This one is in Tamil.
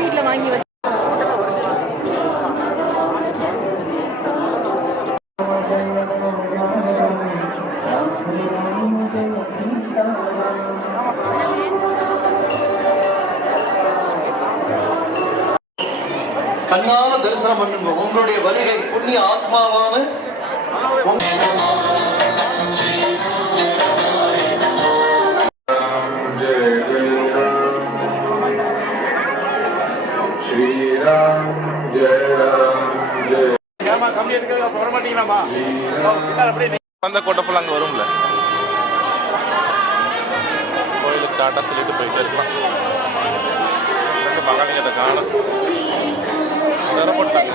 வீட்டில் வாங்கி வச்சு கண்ணால தரிசனம் பண்ணுங்க. உங்களுடைய வருகை புண்ணிய ஆத்மாவான அந்த கோட்டப்பல் அங்கே வரும்ல, கோயிலுக்கு டாட்டா சொல்லிட்டு போயிட்டு இருக்கலாம். மகாலிங்கத்தை காணும் போட்டாங்க.